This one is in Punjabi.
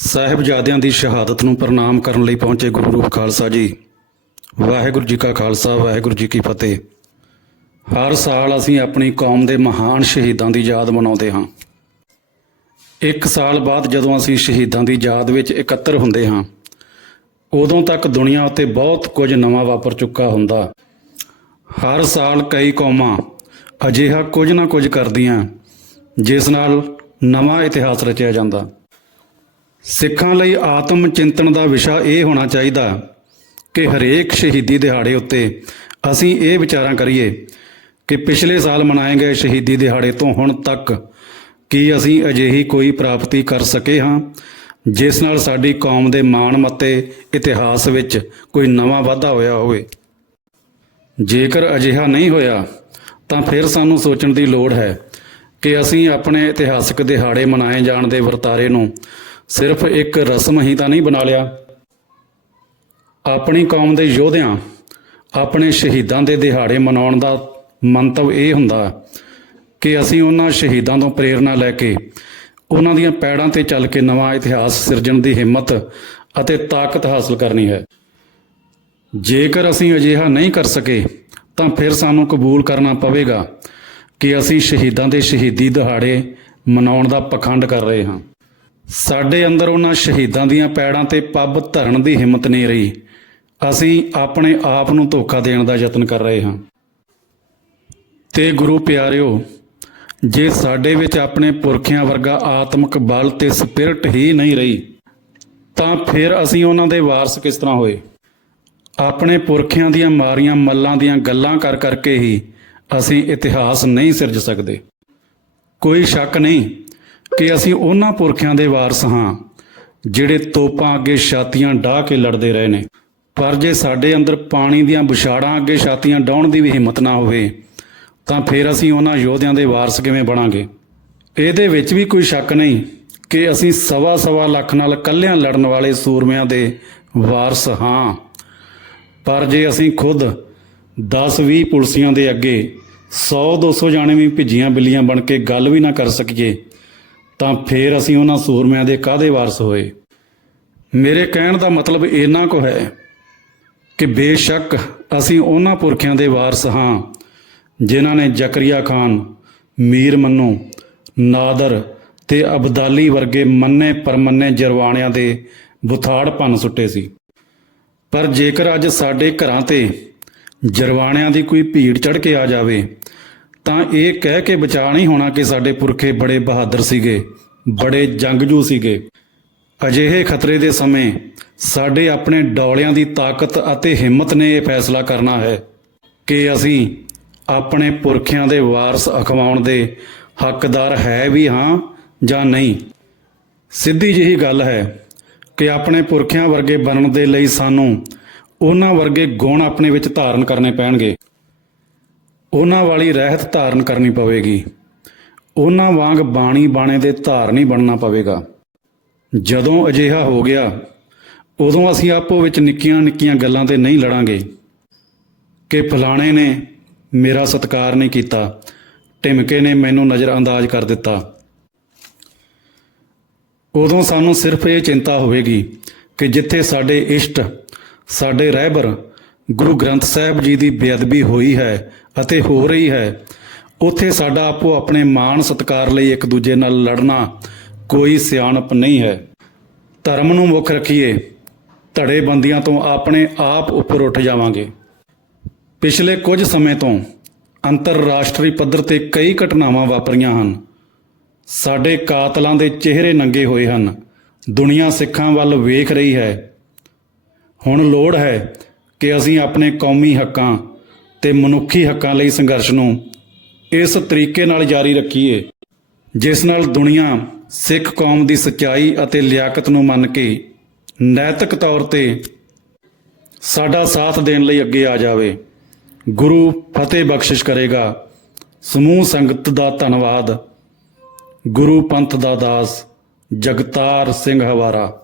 ਸਾਹਿਬਜ਼ਾਦਿਆਂ ਦੀ ਸ਼ਹਾਦਤ ਨੂੰ ਪ੍ਰਣਾਮ ਕਰਨ ਲਈ ਪਹੁੰਚੇ ਗੁਰੂ ਰੂਪ ਖਾਲਸਾ ਜੀ। ਵਾਹਿਗੁਰੂ ਜੀ ਕਾ ਖਾਲਸਾ, ਵਾਹਿਗੁਰੂ ਜੀ ਕੀ ਫਤਿਹ। ਹਰ ਸਾਲ ਅਸੀਂ ਆਪਣੀ ਕੌਮ ਦੇ ਮਹਾਨ ਸ਼ਹੀਦਾਂ ਦੀ ਯਾਦ ਮਨਾਉਂਦੇ ਹਾਂ। ਇੱਕ ਸਾਲ ਬਾਅਦ ਜਦੋਂ ਅਸੀਂ ਸ਼ਹੀਦਾਂ ਦੀ ਯਾਦ ਵਿੱਚ ਇਕੱਤਰ ਹੁੰਦੇ ਹਾਂ, ਉਦੋਂ ਤੱਕ ਦੁਨੀਆ ਉੱਤੇ ਬਹੁਤ ਕੁਝ ਨਵਾਂ ਵਾਪਰ ਚੁੱਕਾ ਹੁੰਦਾ। ਹਰ ਸਾਲ ਕਈ ਕੌਮਾਂ ਅਜਿਹਾ ਕੁਝ ਨਾ ਕੁਝ ਕਰਦੀਆਂ, ਜਿਸ ਨਾਲ ਨਵਾਂ ਇਤਿਹਾਸ ਰਚਿਆ ਜਾਂਦਾ। ਸਿੱਖਾਂ ਲਈ ਆਤਮ ਚਿੰਤਨ ਦਾ ਵਿਸ਼ਾ ਇਹ ਹੋਣਾ ਚਾਹੀਦਾ ਕਿ ਹਰੇਕ ਸ਼ਹੀਦੀ ਦਿਹਾੜੇ ਉੱਤੇ ਅਸੀਂ ਇਹ ਵਿਚਾਰਾਂ ਕਰੀਏ ਕਿ ਪਿਛਲੇ ਸਾਲ ਮਨਾਏ ਗਏ ਸ਼ਹੀਦੀ ਦਿਹਾੜੇ ਤੋਂ ਹੁਣ ਤੱਕ ਕੀ ਅਸੀਂ ਅਜਿਹੀ ਕੋਈ ਪ੍ਰਾਪਤੀ ਕਰ ਸਕੇ ਹਾਂ, ਜਿਸ ਨਾਲ ਸਾਡੀ ਕੌਮ ਦੇ ਮਾਣ ਮੱਤੇ ਇਤਿਹਾਸ ਵਿੱਚ ਕੋਈ ਨਵਾਂ ਵਾਧਾ ਹੋਇਆ ਹੋਵੇ? ਜੇਕਰ ਅਜਿਹਾ ਨਹੀਂ ਹੋਇਆ, ਤਾਂ ਫਿਰ ਸਾਨੂੰ ਸੋਚਣ ਦੀ ਲੋੜ ਹੈ ਕਿ ਅਸੀਂ ਆਪਣੇ ਇਤਿਹਾਸਕ ਦਿਹਾੜੇ ਮਨਾਏ ਜਾਣ ਦੇ ਵਰਤਾਰੇ ਨੂੰ ਸਿਰਫ ਇੱਕ ਰਸਮ ਹੀ ਤਾਂ ਨਹੀਂ ਬਣਾ ਲਿਆ। ਆਪਣੀ ਕੌਮ ਦੇ ਯੋਧਿਆਂ, ਆਪਣੇ ਸ਼ਹੀਦਾਂ ਦੇ ਦਿਹਾੜੇ ਮਨਾਉਣ ਦਾ ਮੰਤਵ ਇਹ ਹੁੰਦਾ ਕਿ ਅਸੀਂ ਉਹਨਾਂ ਸ਼ਹੀਦਾਂ ਤੋਂ ਪ੍ਰੇਰਣਾ ਲੈ ਕੇ ਉਹਨਾਂ ਦੀਆਂ ਪੈੜਾਂ ਤੇ ਚੱਲ ਕੇ ਨਵਾਂ ਇਤਿਹਾਸ ਸਿਰਜਣ ਦੀ ਹਿੰਮਤ ਅਤੇ ਤਾਕਤ ਹਾਸਲ ਕਰਨੀ ਹੈ। ਜੇਕਰ ਅਸੀਂ ਅਜਿਹਾ ਨਹੀਂ ਕਰ ਸਕੇ, ਤਾਂ ਫਿਰ ਸਾਨੂੰ ਕਬੂਲ ਕਰਨਾ ਪਵੇਗਾ ਕਿ ਅਸੀਂ ਸ਼ਹੀਦਾਂ ਦੇ ਸ਼ਹੀਦੀ ਦਿਹਾੜੇ ਮਨਾਉਣ ਦਾ ਪਖੰਡ ਕਰ ਰਹੇ ਹਾਂ। ਸਾਡੇ ਅੰਦਰ ਉਹਨਾਂ ਸ਼ਹੀਦਾਂ ਦੀਆਂ ਪੈੜਾਂ ਤੇ ਪੱਬ ਧਰਨ ਦੀ ਹਿੰਮਤ ਨਹੀਂ ਰਹੀ। ਅਸੀਂ ਆਪਣੇ ਆਪ ਨੂੰ ਧੋਖਾ ਦੇਣ ਦਾ ਯਤਨ ਕਰ ਰਹੇ ਹਾਂ। ਤੇ ਗੁਰੂ ਪਿਆਰਿਓ, ਜੇ ਸਾਡੇ ਵਿੱਚ ਆਪਣੇ ਪੁਰਖਿਆਂ ਵਰਗਾ ਆਤਮਿਕ ਬਲ ਤੇ ਸਪਿਰਟ ਹੀ ਨਹੀਂ ਰਹੀ, ਤਾਂ ਫਿਰ ਅਸੀਂ ਉਹਨਾਂ ਦੇ ਵਾਰਸ ਕਿਸ ਤਰ੍ਹਾਂ ਹੋਏ? ਆਪਣੇ ਪੁਰਖਿਆਂ ਦੀਆਂ ਮਾਰੀਆਂ ਮੱਲਾਂ ਦੀਆਂ ਗੱਲਾਂ ਕਰ ਕਰਕੇ ਹੀ ਅਸੀਂ ਇਤਿਹਾਸ ਨਹੀਂ ਸਿਰਜ ਸਕਦੇ। ਕੋਈ ਸ਼ੱਕ ਨਹੀਂ ਕਿ ਅਸੀਂ ਉਹਨਾਂ ਪੁਰਖਿਆਂ ਦੇ ਵਾਰਸ ਹਾਂ, ਜਿਹੜੇ ਤੋਪਾਂ ਅੱਗੇ ਛਾਤੀਆਂ ਡਾਹ ਕੇ ਲੜਦੇ ਰਹੇ ਨੇ। ਪਰ ਜੇ ਸਾਡੇ ਅੰਦਰ ਪਾਣੀ ਦੀਆਂ ਵਿਛਾੜਾਂ ਅੱਗੇ ਛਾਤੀਆਂ ਡਾਉਣ ਦੀ ਵੀ ਹਿੰਮਤ ਨਾ ਹੋਵੇ, ਤਾਂ ਫਿਰ ਅਸੀਂ ਉਹਨਾਂ ਯੋਧਿਆਂ ਦੇ ਵਾਰਸ ਕਿਵੇਂ ਬਣਾਂਗੇ? ਇਹਦੇ ਵਿੱਚ ਵੀ ਕੋਈ ਸ਼ੱਕ ਨਹੀਂ ਕਿ ਅਸੀਂ ਸਵਾ ਸਵਾ ਲੱਖ ਨਾਲ ਇਕੱਲਿਆਂ ਲੜਨ ਵਾਲੇ ਸੂਰਮਿਆਂ ਦੇ ਵਾਰਸ ਹਾਂ। ਪਰ ਜੇ ਅਸੀਂ ਖੁਦ 10-20 ਪੁਲਸੀਆਂ ਦੇ ਅੱਗੇ 100-200 ਜਾਣੇ ਵੀ ਭਿੱਜੀਆਂ ਬਿੱਲੀਆਂ ਬਣ ਕੇ ਗੱਲ ਵੀ ਨਾ ਕਰ ਸਕੀਏ ਤਾਂ ਫੇਰ ਅਸੀਂ ਉਹਨਾਂ ਸੂਰਮਿਆਂ ਦੇ ਕਾਦੇ ਵਾਰਸ ਹੋਏ? ਮੇਰੇ ਕਹਿਣ ਦਾ ਮਤਲਬ ਇੰਨਾ ਕੁ ਹੈ ਕਿ ਬੇਸ਼ੱਕ ਅਸੀਂ ਉਹਨਾਂ ਪੁਰਖਿਆਂ ਦੇ ਵਾਰਸ ਹਾਂ, ਜਿਨ੍ਹਾਂ ਨੇ ਜ਼ਕਰੀਆ ਖਾਨ, ਮੀਰ ਮੰਨੂ, ਨਾਦਰ ਤੇ ਅਬਦਾਲੀ ਵਰਗੇ ਮੰਨੇ ਪਰਮੰਨੇ ਜਰਵਾਣਿਆਂ ਦੇ ਬੁਥਾੜ ਭੰਨ ਸੁੱਟੇ ਸੀ। ਪਰ ਜੇਕਰ ਅੱਜ ਸਾਡੇ ਘਰਾਂ ਤੇ ਜਰਵਾਣਿਆਂ ਦੀ ਕੋਈ ਭੀੜ ਚੜ ਕੇ ਆ ਜਾਵੇ ਤਾਂ ਇਹ ਕਹਿ ਕੇ ਬਚਾ ਨਹੀਂ ਹੋਣਾ ਕਿ ਸਾਡੇ ਪੁਰਖੇ ਬੜੇ ਬਹਾਦਰ ਸੀਗੇ, ਬੜੇ ਜੰਗਜੂ ਸੀਗੇ। ਅਜਿਹੇ ਖਤਰੇ ਦੇ ਸਮੇਂ ਸਾਡੇ ਆਪਣੇ ਡੌਲਿਆਂ ਦੀ ਤਾਕਤ ਅਤੇ ਹਿੰਮਤ ਨੇ ਇਹ ਫੈਸਲਾ ਕਰਨਾ ਹੈ ਕਿ ਅਸੀਂ ਆਪਣੇ ਪੁਰਖਿਆਂ ਦੇ ਵਾਰਸ ਅਖਵਾਉਣ ਦੇ ਹੱਕਦਾਰ ਹੈ ਵੀ ਹਾਂ ਜਾਂ ਨਹੀਂ। ਸਿੱਧੀ ਜਿਹੀ ਗੱਲ ਹੈ ਕਿ ਆਪਣੇ ਪੁਰਖਿਆਂ ਵਰਗੇ ਬਣਨ ਦੇ ਲਈ ਸਾਨੂੰ ਉਹਨਾਂ ਵਰਗੇ ਗੁਣ ਆਪਣੇ ਵਿੱਚ ਧਾਰਨ ਕਰਨੇ ਪੈਣਗੇ। ਉਹਨਾਂ ਵਾਲੀ ਰਹਿਤ ਧਾਰਨ ਕਰਨੀ ਪਵੇਗੀ। ਉਹਨਾਂ ਵਾਂਗ ਬਾਣੀ ਬਾਣੇ ਦੇ ਧਾਰਨੀ ਬਣਨਾ ਪਵੇਗਾ। ਜਦੋਂ ਅਜਿਹਾ ਹੋ ਗਿਆ, ਉਦੋਂ ਅਸੀਂ ਆਪੋ ਵਿੱਚ ਨਿੱਕੀਆਂ ਨਿੱਕੀਆਂ ਗੱਲਾਂ ਤੇ ਨਹੀਂ ਲੜਾਂਗੇ। ਕਿ ਫਲਾਣੇ ਨੇ ਮੇਰਾ ਸਤਿਕਾਰ ਨਹੀਂ ਕੀਤਾ ਟਿਮਕੇ ਨੇ ਮੈਨੂੰ ਨਜ਼ਰਅੰਦਾਜ਼ ਕਰ ਦਿੱਤਾ। ਉਦੋਂ ਸਾਨੂੰ ਸਿਰਫ ਇਹ ਚਿੰਤਾ ਹੋਵੇਗੀ ਕਿ ਜਿੱਥੇ ਸਾਡੇ ਇਸ਼ਟ, ਸਾਡੇ ਰਹਿਬਰ ਗੁਰੂ ਗ੍ਰੰਥ ਸਾਹਿਬ ਜੀ ਦੀ ਬੇਅਦਬੀ ਹੋਈ ਹੈ ਅਤੇ ਹੋ ਰਹੀ ਹੈ। ਉੱਥੇ ਸਾਡਾ ਆਪੋ ਆਪਣੇ ਮਾਣ ਸਤਿਕਾਰ ਲਈ ਇੱਕ ਦੂਜੇ ਨਾਲ ਲੜਨਾ ਕੋਈ ਸਿਆਣਪ ਨਹੀਂ ਹੈ। ਧਰਮ ਨੂੰ ਮੁੱਖ ਰੱਖੀਏ, ਧੜੇਬੰਦੀਆਂ ਤੋਂ ਆਪਣੇ ਆਪ ਉੱਪਰ ਉੱਠ ਜਾਵਾਂਗੇ। ਪਿਛਲੇ ਕੁਝ ਸਮੇਂ ਤੋਂ ਅੰਤਰਰਾਸ਼ਟਰੀ ਪੱਧਰ ਤੇ ਕਈ ਘਟਨਾਵਾਂ ਵਾਪਰੀਆਂ ਹਨ। ਸਾਡੇ ਕਾਤਲਾਂ ਦੇ ਚਿਹਰੇ ਨੰਗੇ ਹੋਏ ਹਨ। ਦੁਨੀਆ ਸਿੱਖਾਂ ਵੱਲ ਵੇਖ ਰਹੀ ਹੈ। ਹੁਣ ਲੋੜ ਹੈ ਕਿ ਅਸੀਂ ਆਪਣੇ ਕੌਮੀ ਹੱਕਾਂ ਤੇ ਮਨੁੱਖੀ ਹੱਕਾਂ ਲਈ ਸੰਘਰਸ਼ ਨੂੰ ਇਸ ਤਰੀਕੇ ਨਾਲ ਜਾਰੀ ਰੱਖੀਏ, ਜਿਸ ਨਾਲ ਦੁਨੀਆ ਸਿੱਖ ਕੌਮ ਦੀ ਸੱਚਾਈ ਅਤੇ ਲਿਆਕਤ ਨੂੰ ਮੰਨ ਕੇ ਨੈਤਿਕ ਤੌਰ ਤੇ ਸਾਡਾ ਸਾਥ ਦੇਣ ਲਈ ਅੱਗੇ ਆ ਜਾਵੇ। ਗੁਰੂ ਫਤਿਹ ਬਖਸ਼ਿਸ਼ ਕਰੇਗਾ। ਸਮੂਹ ਸੰਗਤ ਦਾ ਧੰਨਵਾਦ। ਗੁਰੂ ਪੰਥ ਦਾ ਦਾਸ ਜਗਤਾਰ ਸਿੰਘ ਹਵਾਰਾ।